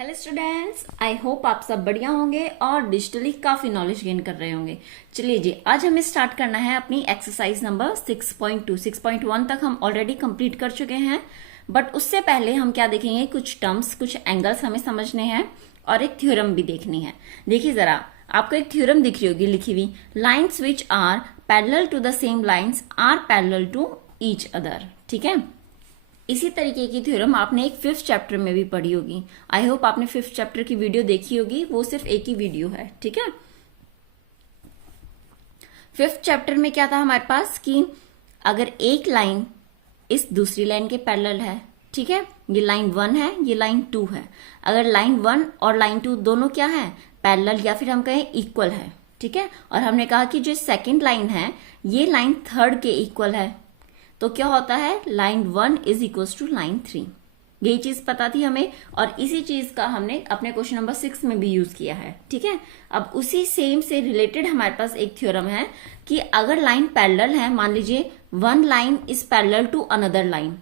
Hello students, I hope आप सब बढ़िया होंगे और डिजिटली काफी नॉलेज गेन कर रहे होंगे। चलिए जी, आज हमें स्टार्ट करना है अपनी एक्सरसाइज नंबर 6.2। 6.1 तक हम ऑलरेडी कंप्लीट कर चुके हैं, बट उससे पहले हम क्या देखेंगे, कुछ टर्म्स, कुछ एंगल्स हमें समझने हैं और एक थ्योरम भी देखनी है। देखिए जरा, आपको एक थ्योरम दिख रही होगी लिखी हुई, lines which are parallel to the same lines are parallel to each other. ठीक है, इसी तरीके की थ्योरम आपने एक 5th चैप्टर में भी पढ़ी होगी। आई होप आपने 5th चैप्टर की वीडियो देखी होगी, वो सिर्फ एक ही वीडियो है। ठीक है, 5th चैप्टर में क्या था हमारे पास कि अगर एक लाइन इस दूसरी लाइन के पैरेलल है, ठीक है, ये लाइन 1 है, ये लाइन 2 है। अगर लाइन 1 और लाइन 2 दोनों क्या है, पैरेलल या फिर हम कहें इक्वल है। ठीक है, और हमने कहा कि जो सेकेंड लाइन है ये लाइन 3rd के इक्वल है, तो क्या होता है, line 1 is equal to line 3। यही चीज पता थी हमें और इसी चीज का हमने अपने क्वेश्चन नंबर 6 में भी यूज किया है। ठीक है, अब उसी सेम से रिलेटेड हमारे पास एक थ्योरम है कि अगर लाइन पैरेलल है, मान लीजिए one line is parallel to another line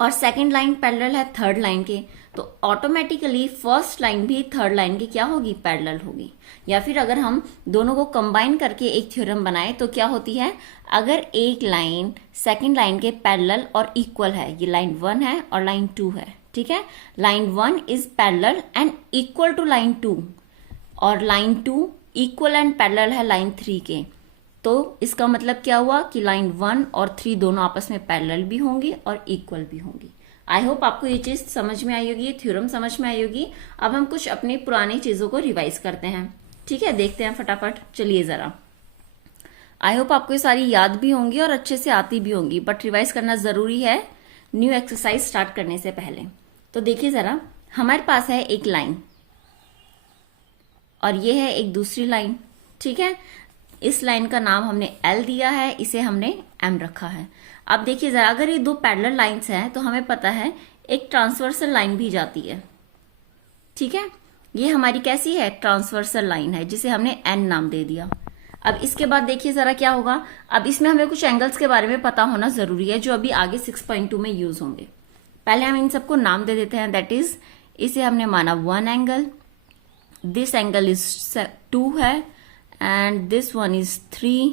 और सेकेंड लाइन पैरेलल है 3rd लाइन के, तो ऑटोमेटिकली फर्स्ट लाइन भी 3rd लाइन की क्या होगी, पैरेलल होगी। या फिर अगर हम दोनों को कंबाइन करके एक थ्योरम बनाए तो क्या होती है, अगर एक लाइन सेकेंड लाइन के पैरेलल और इक्वल है, ये लाइन 1 है और लाइन 2 है। ठीक है, line 1 is parallel and equal to line 2 और लाइन 2 इक्वल एंड पैरेलल है लाइन 3 के, तो इसका मतलब क्या हुआ कि लाइन 1 और 3 दोनों आपस में पैरेलल भी होंगी और इक्वल भी होंगी। आई होप आपको ये चीज समझ में आई होगी, ये थ्योरम समझ में आई होगी। अब हम कुछ अपनी पुरानी चीजों को रिवाइज करते हैं। ठीक है, देखते हैं फटाफट। चलिए जरा, आई होप आपको ये सारी याद भी होंगी और अच्छे से आती भी होंगी, बट रिवाइज करना जरूरी है न्यू एक्सरसाइज स्टार्ट करने से पहले। तो देखिए जरा, हमारे पास है एक लाइन और ये है एक दूसरी लाइन। ठीक है, इस लाइन का नाम हमने L दिया है, इसे हमने M रखा है। अब देखिए जरा, अगर ये दो पैरेलल लाइंस हैं तो हमें पता है एक ट्रांसवर्सल लाइन भी जाती है। ठीक है, ये हमारी कैसी है, ट्रांसवर्सल लाइन है, जिसे हमने N नाम दे दिया। अब इसके बाद देखिए जरा क्या होगा, अब इसमें हमें कुछ एंगल्स के बारे में पता होना जरूरी है जो अभी आगे 6.2 में यूज होंगे। पहले हम इन सबको नाम दे देते हैं, दैट इज इसे हमने माना 1 एंगल, दिस एंगल इज 2 है and this one is 3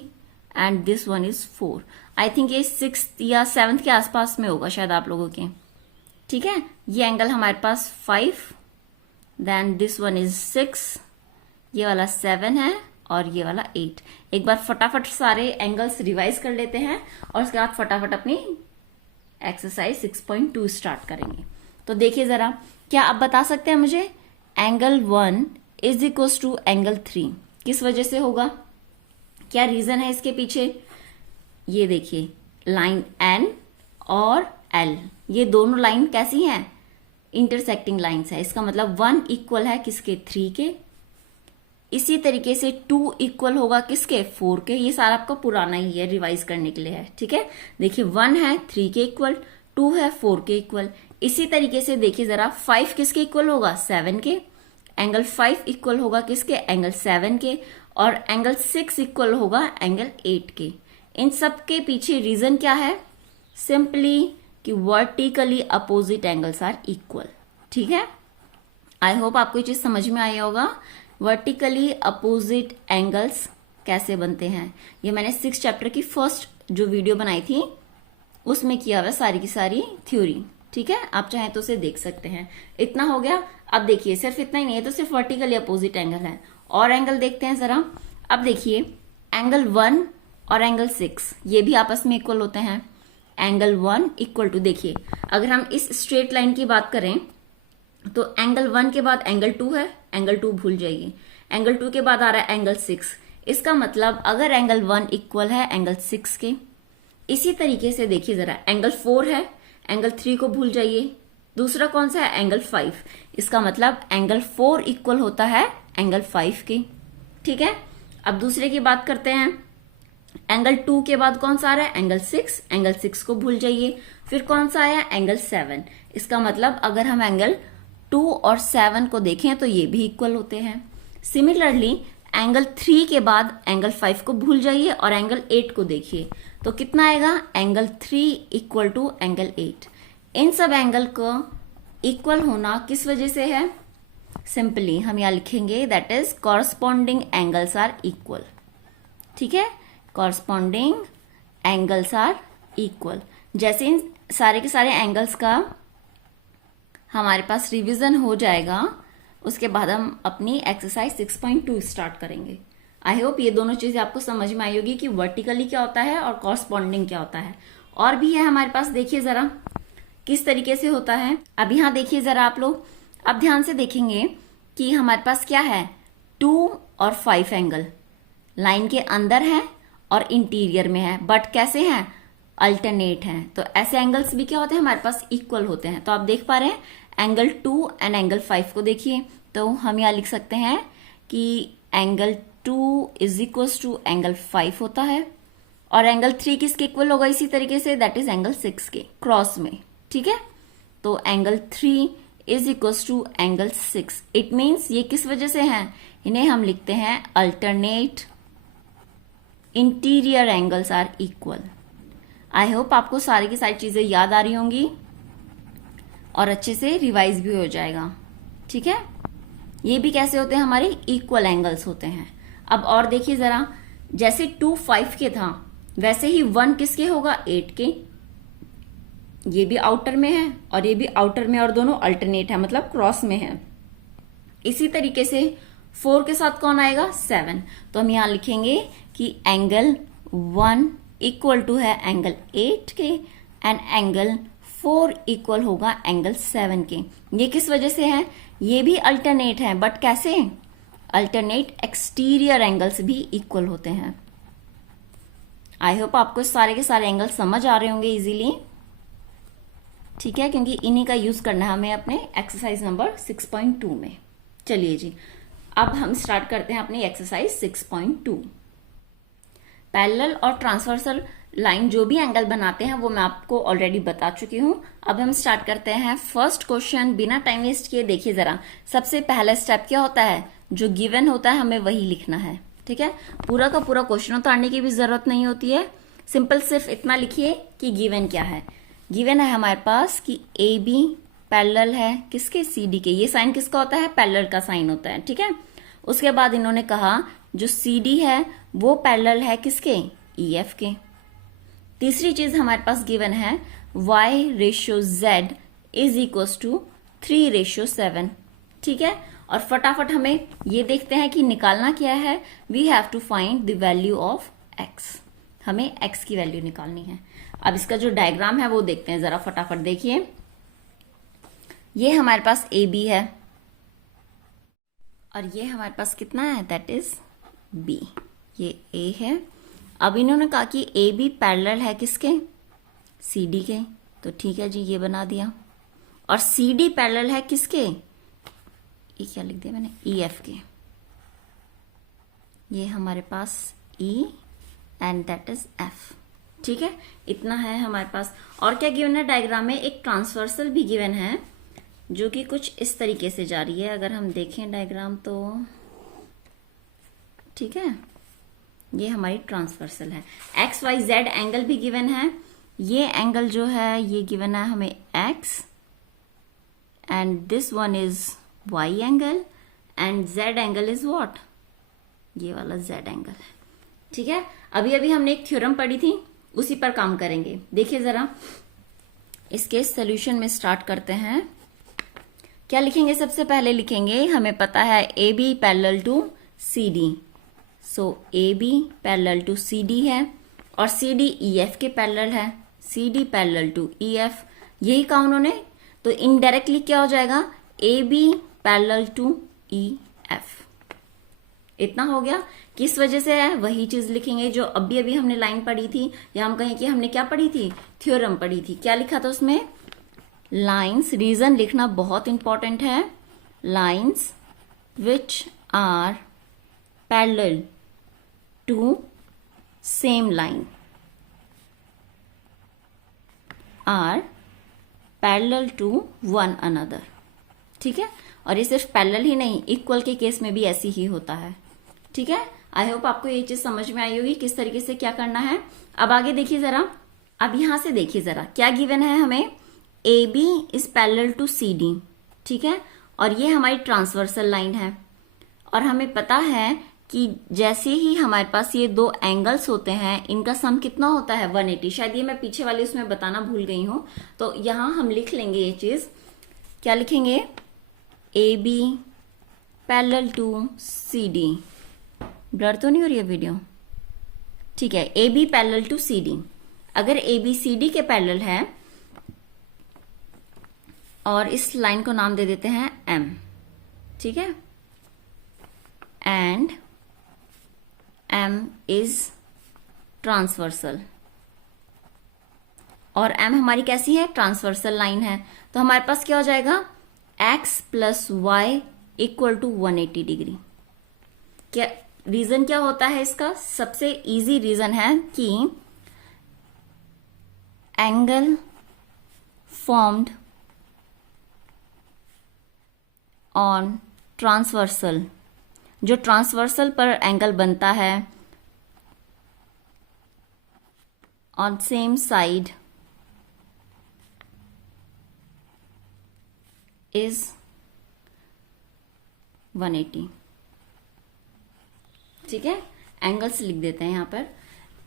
and this one is 4। I think ये 6th या 7th के आसपास में होगा शायद आप लोगों के। ठीक है, ये एंगल हमारे पास 5, देन दिस वन इज 6, ये वाला 7 है और ये वाला 8। एक बार फटाफट सारे एंगल्स रिवाइज कर लेते हैं और उसके बाद फटाफट अपनी एक्सरसाइज 6.2 स्टार्ट करेंगे। तो देखिए जरा, क्या आप बता सकते हैं मुझे, angle 1 is equal to angle 3 किस वजह से होगा, क्या रीजन है इसके पीछे। ये देखिए, लाइन N और L, ये दोनों लाइन कैसी हैं, इंटरसेक्टिंग लाइंस है। इसका मतलब 1 इक्वल है किसके, 3 के। इसी तरीके से 2 इक्वल होगा किसके, 4 के। ये सारा आपका पुराना ही है, रिवाइज करने के लिए है। ठीक है, देखिए 1 है 3 के इक्वल, 2 है 4 के इक्वल। इसी तरीके से देखिए जरा, 5 किसके इक्वल होगा, 7 के। एंगल 5 इक्वल होगा किसके, एंगल 7 के। और एंगल 6 इक्वल होगा एंगल 8 के। इन सब के पीछे रीजन क्या है, सिंपली कि vertically opposite angles are equal. ठीक है, आई होप आपको ये चीज समझ में आया होगा, वर्टिकली अपोजिट एंगल्स कैसे बनते हैं। ये मैंने 6th चैप्टर की फर्स्ट जो वीडियो बनाई थी उसमें किया हुआ सारी की सारी थ्योरी। ठीक है, आप चाहें तो उसे देख सकते हैं। इतना हो गया। अब देखिए, सिर्फ इतना ही नहीं है, तो सिर्फ वर्टिकली अपोजिट एंगल है, और एंगल देखते हैं जरा। अब देखिए, एंगल 1 और एंगल 6 ये भी आपस में इक्वल होते हैं। एंगल 1 इक्वल टू, देखिए अगर हम इस स्ट्रेट लाइन की बात करें तो एंगल 1 के बाद एंगल 2 है, एंगल 2 भूल जाइए। एंगल 2 के बाद आ रहा है एंगल 6। इसका मतलब अगर एंगल 1 इक्वल है एंगल 6 के, इसी तरीके से देखिए जरा, एंगल 4 है, एंगल 3 को भूल जाइए। दूसरा कौन सा है, एंगल 5। इसका मतलब एंगल 4 इक्वल होता है एंगल 5 के। ठीक है, अब दूसरे की बात करते हैं। एंगल 2 के बाद कौन सा आ रहा है, एंगल 6। एंगल 6 को भूल जाइए। फिर कौन सा आया, एंगल 7। इसका मतलब अगर हम एंगल 2 और 7 को देखें तो ये भी इक्वल होते हैं। सिमिलरली एंगल 3 के बाद एंगल 5 को भूल जाइए और एंगल 8 को देखिए, तो कितना आएगा, एंगल 3 इक्वल टू एंगल 8। इन सब एंगल को इक्वल होना किस वजह से है? सिंपली हम यहां लिखेंगे that is corresponding angles are equal. ठीक है, कॉरस्पॉन्डिंग एंगल्स आर इक्वल। जैसे इन सारे के सारे एंगल्स का हमारे पास रिवीजन हो जाएगा, उसके बाद हम अपनी एक्सरसाइज 6.2 स्टार्ट करेंगे। आई होप ये दोनों चीजें आपको समझ में आई होगी कि वर्टिकली क्या होता है और कॉरस्पॉन्डिंग क्या होता है। और भी है हमारे पास, देखिए जरा किस तरीके से होता है। अब यहां देखिए जरा आप लोग, अब ध्यान से देखेंगे कि हमारे पास क्या है, 2 और 5 एंगल लाइन के अंदर है और इंटीरियर में है, बट कैसे हैं, अल्टरनेट हैं। तो ऐसे एंगल्स भी क्या होते हैं, हमारे पास इक्वल होते हैं। तो आप देख पा रहे हैं एंगल 2 एंड एंगल 5 को देखिए, तो हम यहां लिख सकते हैं कि angle 2 is equal to angle 5 होता है, और एंगल 3 किसके इक्वल होगा इसी तरीके से, दैट इज एंगल 6 के क्रॉस में। ठीक है, तो angle 3 is equal to angle 6। It means ये किस वजह से हैं, इन्हें हम लिखते हैं alternate interior angles are equal. I hope आपको सारी की सारी चीजें याद आ रही होंगी और अच्छे से रिवाइज भी हो जाएगा। ठीक है, ये भी कैसे होते हैं, हमारे इक्वल एंगल्स होते हैं। अब और देखिए जरा, जैसे 2 5 के था वैसे ही 1 किसके होगा, 8 के। ये भी आउटर में है और ये भी आउटर में, और दोनों अल्टरनेट है मतलब क्रॉस में है। इसी तरीके से 4 के साथ कौन आएगा, 7। तो हम यहां लिखेंगे कि एंगल 1 इक्वल टू है एंगल 8 के एंड एंगल 4 इक्वल होगा एंगल 7 के। ये किस वजह से है, ये भी अल्टरनेट है, बट कैसे, अल्टरनेट एक्सटीरियर एंगल्स भी इक्वल होते हैं। आई होप आपको सारे के सारे एंगल समझ आ रहे होंगे इजीली। ठीक है, क्योंकि इन्हीं का यूज करना है हमें अपने एक्सरसाइज नंबर 6.2 में। चलिए जी, अब हम स्टार्ट करते हैं अपनी एक्सरसाइज 6.2। पैरेलल और ट्रांसवर्सल लाइन जो भी एंगल बनाते हैं वो मैं आपको ऑलरेडी बता चुकी हूं। अब हम स्टार्ट करते हैं फर्स्ट क्वेश्चन बिना टाइम वेस्ट किए। देखिए जरा, सबसे पहला स्टेप क्या होता है, जो गिवन होता है हमें वही लिखना है। ठीक है, पूरा का पूरा क्वेश्चन उतारने की भी जरूरत नहीं होती है, सिंपल सिर्फ इतना लिखिए कि गिवन क्या है। गिवन है हमारे पास कि ए बी पैरेलल है किसके, सी डी के। ये साइन किसका होता है, पैरेलल का साइन होता है। ठीक है, उसके बाद इन्होंने कहा जो सी डी है वो पैरेलल है किसके, ई एफ के। तीसरी चीज हमारे पास गिवन है y/z इज इक्वल टू 3/7। ठीक है, और फटाफट हमें ये देखते हैं कि निकालना क्या है, we have to find the value of x। हमें x की वैल्यू निकालनी है। अब इसका जो डायग्राम है वो देखते हैं जरा, फटाफट देखिए। ये हमारे पास ए बी है और ये हमारे पास कितना है, दैट इज b। ये a है। अब इन्होंने कहा कि ए बी पैरेलल है किसके, सी डी के। तो ठीक है जी, ये बना दिया। और सी डी पैरेलल है किसके, ये क्या लिख दिया मैंने, ई एफ के। ये हमारे पास E and that is F। ठीक है, इतना है हमारे पास। और क्या गिवन है डायग्राम में, एक ट्रांसवर्सल भी गिवन है जो कि कुछ इस तरीके से जा रही है। अगर हम देखें डायग्राम तो ठीक है, ये हमारी ट्रांसवर्सल है। एक्स वाई जेड एंगल भी गिवन है। ये एंगल जो है ये गिवन है हमें x and this one is y angle and z angle is what, ये वाला z एंगल है। ठीक है, अभी अभी हमने एक थ्योरम पढ़ी थी, उसी पर काम करेंगे। देखिए जरा, इसके सॉल्यूशन में स्टार्ट करते हैं। क्या लिखेंगे, सबसे पहले लिखेंगे, हमें पता है A B parallel to C D. So A B parallel to C D है और सी डी ई एफ के पैरेलल है। C D parallel to E F, यही कहा उन्होंने। तो इनडायरेक्टली क्या हो जाएगा, A B parallel to E F. इतना हो गया। किस वजह से है, वही चीज लिखेंगे जो अभी अभी हमने लाइन पढ़ी थी, या हम कहें कि हमने क्या पढ़ी थी, थ्योरम पढ़ी थी। क्या लिखा था उसमें, लाइन्स, रीजन लिखना बहुत इंपॉर्टेंट है। Lines which are parallel to same line are parallel to one another. ठीक है, और ये सिर्फ पैरेलल ही नहीं, इक्वल के केस में भी ऐसी ही होता है। ठीक है, आई होप आपको ये चीज समझ में आई होगी किस तरीके से क्या करना है। अब आगे देखिए जरा, अब यहां से देखिए जरा क्या गिवन है हमें, A B is parallel to C D, ठीक है, और ये हमारी ट्रांसवर्सल लाइन है। और हमें पता है कि जैसे ही हमारे पास ये दो एंगल्स होते हैं इनका सम कितना होता है 180। शायद ये मैं पीछे वाले उसमें बताना भूल गई हूं, तो यहां हम लिख लेंगे ये चीज। क्या लिखेंगे? A B parallel to C D. Blur तो नहीं हो रही है वीडियो? ठीक है, A B parallel to C D. अगर ए बी सी डी के पैरेलल है और इस लाइन को नाम दे देते हैं एम, ठीक है, एंड एम इज ट्रांसवर्सल, और एम हमारी कैसी है? ट्रांसवर्सल लाइन है। तो हमारे पास क्या हो जाएगा? X plus Y equal to 180 degree. क्या रीजन क्या होता है इसका? सबसे इजी रीजन है कि एंगल फॉर्म्ड ऑन ट्रांसवर्सल, जो ट्रांसवर्सल पर एंगल बनता है ऑन सेम साइड इज 180, ठीक है। एंगल्स लिख देते हैं यहां पर।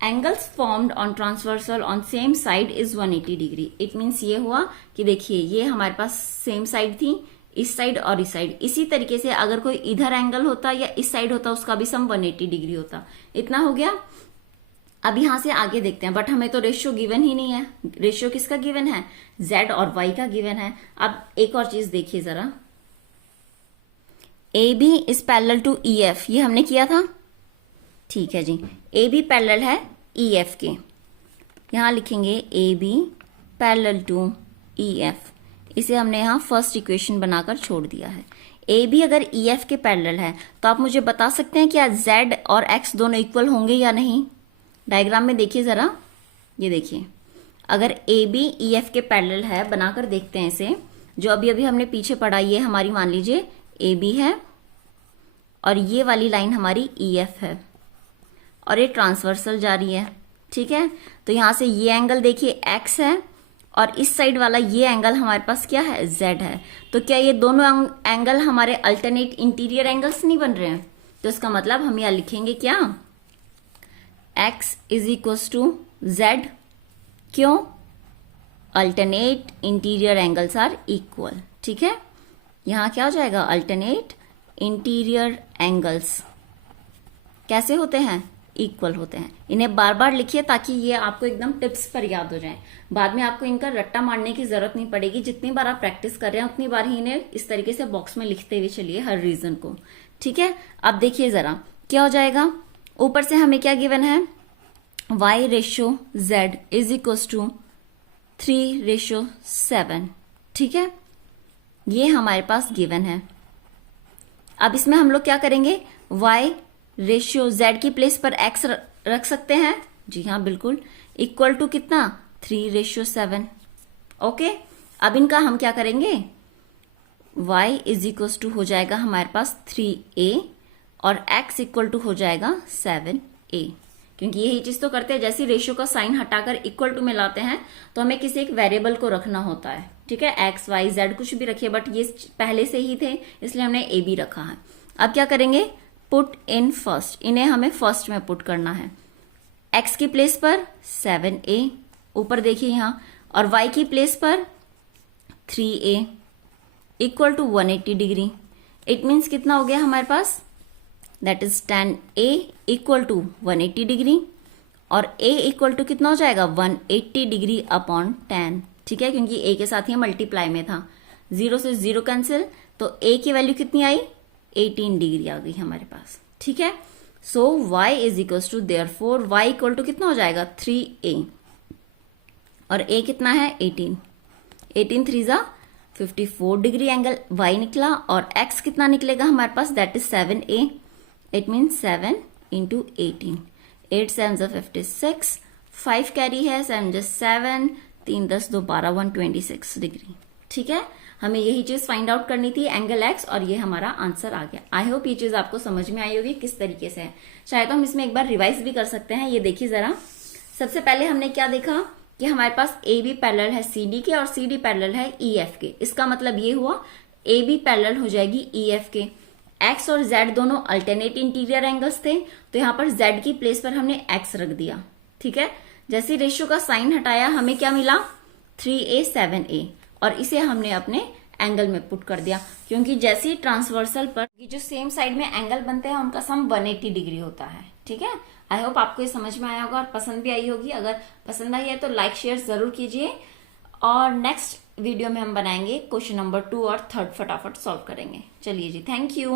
Angles formed on transversal on same side is 180 degree. It means ये हुआ कि देखिए ये हमारे पास सेम साइड थी, इस साइड और इस साइड। इसी तरीके से अगर कोई इधर एंगल होता या इस साइड होता उसका भी सम 180 डिग्री होता। इतना हो गया। अब यहां से आगे देखते हैं, बट हमें तो रेशियो गिवन ही नहीं है। रेशियो किसका गिवन है? z और y का गिवन है। अब एक और चीज देखिए जरा, A B is parallel to E F, ये हमने किया था, ठीक है जी। ए बी पैरेलल है ई एफ के, यहां लिखेंगे A B parallel to E F. इसे हमने यहां फर्स्ट इक्वेशन बनाकर छोड़ दिया है। ए बी अगर ई एफ के पैरेलल है तो आप मुझे बता सकते हैं क्या z और x दोनों इक्वल होंगे या नहीं? डायग्राम में देखिए जरा, ये देखिए, अगर ए बी ई एफ के पैरेलल है, बनाकर देखते हैं इसे। जो अभी अभी हमने पीछे पढ़ा, ये हमारी मान लीजिए ए बी है और ये वाली लाइन हमारी ई एफ है और ये ट्रांसवर्सल जा रही है, ठीक है। तो यहां से ये एंगल देखिए x है और इस साइड वाला ये एंगल हमारे पास क्या है? z है। तो क्या ये दोनों एंगल हमारे अल्टरनेट इंटीरियर एंगल्स नहीं बन रहे हैं? तो इसका मतलब हम यहां लिखेंगे क्या? x is equal to z। क्यों? Alternate interior angles are equal, ठीक है। यहां क्या हो जाएगा? अल्टरनेट इंटीरियर एंगल्स कैसे होते हैं? इक्वल होते हैं। इन्हें बार बार लिखिए ताकि ये आपको एकदम टिप्स पर याद हो जाए। बाद में आपको इनका रट्टा मारने की जरूरत नहीं पड़ेगी। जितनी बार आप प्रैक्टिस कर रहे हैं उतनी बार ही इन्हें इस तरीके से बॉक्स में लिखते हुए चलिए हर रीजन को, ठीक है। अब देखिए जरा क्या हो जाएगा। ऊपर से हमें क्या गिवन है? y ratio z is equal to 3:7, ठीक है। ये हमारे पास गिवन है। अब इसमें हम लोग क्या करेंगे? y रेशियो z की प्लेस पर x रख सकते हैं। जी हाँ बिल्कुल। इक्वल टू कितना? 3:7। ओके, अब इनका हम क्या करेंगे? y इज इक्वल टू हो जाएगा हमारे पास 3a और x इक्वल टू हो जाएगा 7a। क्योंकि यही चीज तो करते हैं, जैसे रेशियो का साइन हटाकर इक्वल टू में लाते हैं तो हमें किसी एक वेरिएबल को रखना होता है, ठीक है। x y z कुछ भी रखिए, बट ये पहले से ही थे इसलिए हमने a b रखा है। अब क्या करेंगे? पुट इन फर्स्ट, इन्हें हमें फर्स्ट में पुट करना है। x की प्लेस पर 7a, ऊपर देखिए यहां, और y की प्लेस पर 3a equal to 180 degree. It means कितना हो गया हमारे पास? That is 10a equal to 180 degree, और a इक्वल टू कितना हो जाएगा? 180 डिग्री अपॉन 10, ठीक है, क्योंकि a के साथ ही मल्टीप्लाई में था। 0 से 0 कैंसिल, तो a की वैल्यू कितनी आई? 18 डिग्री आ गई हमारे पास, ठीक है। So y is equal to, therefore y equal to कितना हो जाएगा? 3a, और a कितना है? 18। 18 3 जा 54 डिग्री एंगल y निकला, और x कितना निकलेगा हमारे पास? That is 7a। It means 7 into 18, 8 7 जा 56, 5 कैरी है, 7 जा 7, 3 10 2 12, 126 डिग्री, ठीक है। हमें यही चीज फाइंड आउट करनी थी, एंगल x, और ये हमारा आंसर आ गया। आई होप ये चीज आपको समझ में आई होगी किस तरीके से है। चाहे तो हम इसमें एक बार रिवाइज भी कर सकते हैं। ये देखिए जरा, सबसे पहले हमने क्या देखा कि हमारे पास ए बी पैरेलल है सी डी के और सी डी पैरेलल है ई एफ के। इसका मतलब ये हुआ ए बी पैरेलल हो जाएगी ई एफ के। एक्स और जेड दोनों अल्टरनेट इंटीरियर एंगल्स थे, तो यहाँ पर जेड की प्लेस पर हमने एक्स रख दिया। ठीक है, जैसे रेशियो का साइन हटाया हमें क्या मिला 3a 7a, और इसे हमने अपने एंगल में पुट कर दिया, क्योंकि जैसे ही ट्रांसवर्सल पर जो सेम साइड में एंगल बनते हैं उनका सम 180 डिग्री होता है। ठीक है, आई होप आपको ये समझ में आया होगा और पसंद भी आई होगी। अगर पसंद आई है तो लाइक शेयर जरूर कीजिए, और नेक्स्ट वीडियो में हम बनाएंगे क्वेश्चन नंबर 2 और 3 फटाफट सॉल्व करेंगे। चलिए जी, थैंक यू।